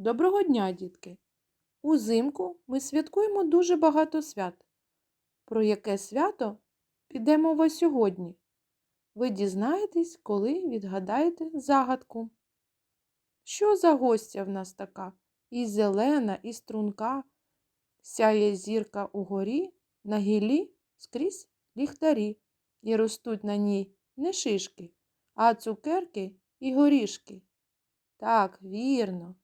Доброго дня, дітки! Узимку ми святкуємо дуже багато свят. Про яке свято піде мова сьогодні? Ви дізнаєтесь, коли відгадаєте загадку. Що за гостя в нас така? І зелена, і струнка, сяє зірка угорі, на гілі скрізь ліхтарі, і ростуть на ній не шишки, а цукерки і горішки. Так, вірно.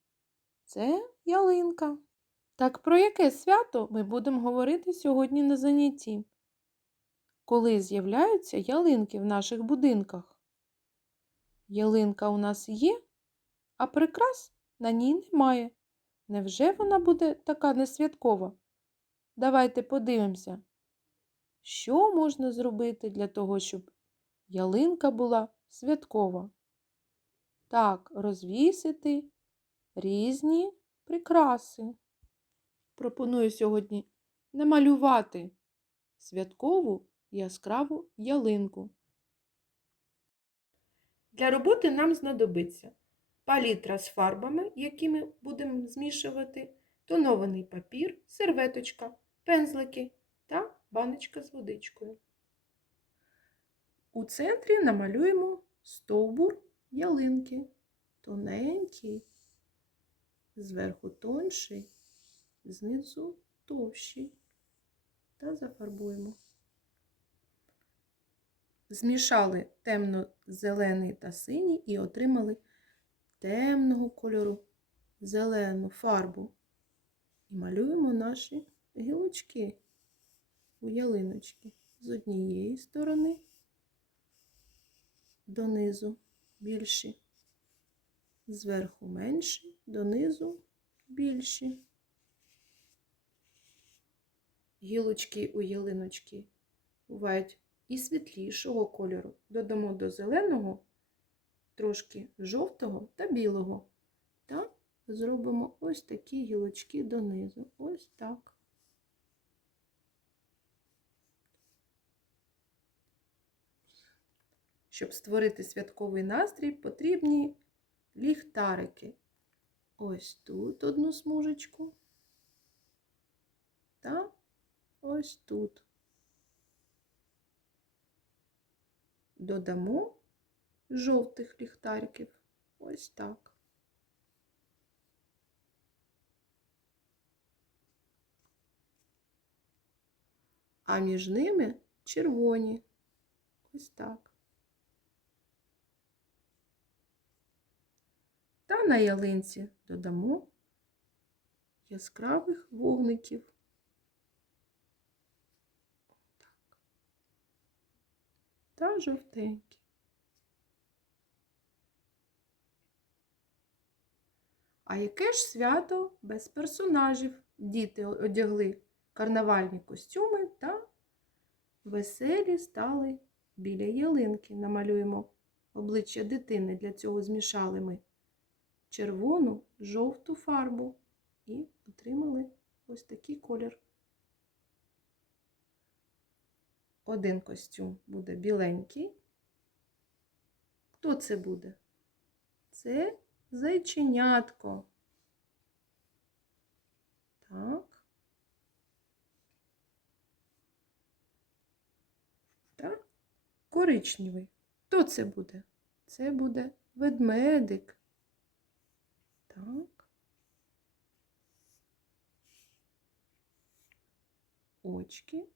Це ялинка. Так про яке свято ми будемо говорити сьогодні на занятті? Коли з'являються ялинки в наших будинках? Ялинка у нас є, а прикрас на ній немає. Невже вона буде така несвяткова? Давайте подивимося, що можна зробити для того, щоб ялинка була святкова. Так, розвісити різні прикраси. Пропоную сьогодні намалювати святкову яскраву ялинку. Для роботи нам знадобиться палітра з фарбами, які ми будемо змішувати, тонований папір, серветочка, пензлики та баночка з водичкою. У центрі намалюємо стовбур ялинки, тоненький, зверху тонший, знизу товщий та зафарбуємо. Змішали темно-зелений та синій і отримали темного кольору зелену фарбу. І малюємо наші гілочки у ялиночки з однієї сторони донизу більші, зверху менші, донизу більші. Гілочки у ялиночки бувають і світлішого кольору. Додамо до зеленого трошки жовтого та білого. Та зробимо ось такі гілочки донизу. Ось так. Щоб створити святковий настрій, потрібні ліхтарики. Ось тут одну смужечку. Та ось тут. Додамо жовтих ліхтариків. Ось так. А між ними червоні. Ось так. Та на ялинці додамо яскравих вогників. Так. Та жовтенькі. А яке ж свято без персонажів? Діти одягли карнавальні костюми та веселі стали біля ялинки. Намалюємо обличчя дитини. Для цього змішали ми червону, жовту фарбу і отримали ось такий колір. Один костюм буде біленький. Хто це буде? Це зайченятко. Так. Так. Коричневий. Хто це буде? Це буде ведмедик. Так. Очки.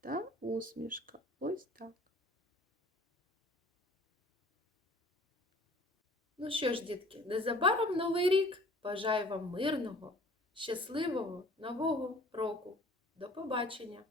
Та усмішка. Ось так. Ну що ж, дітки, незабаром новий рік. Бажаю вам мирного, щасливого нового року. До побачення!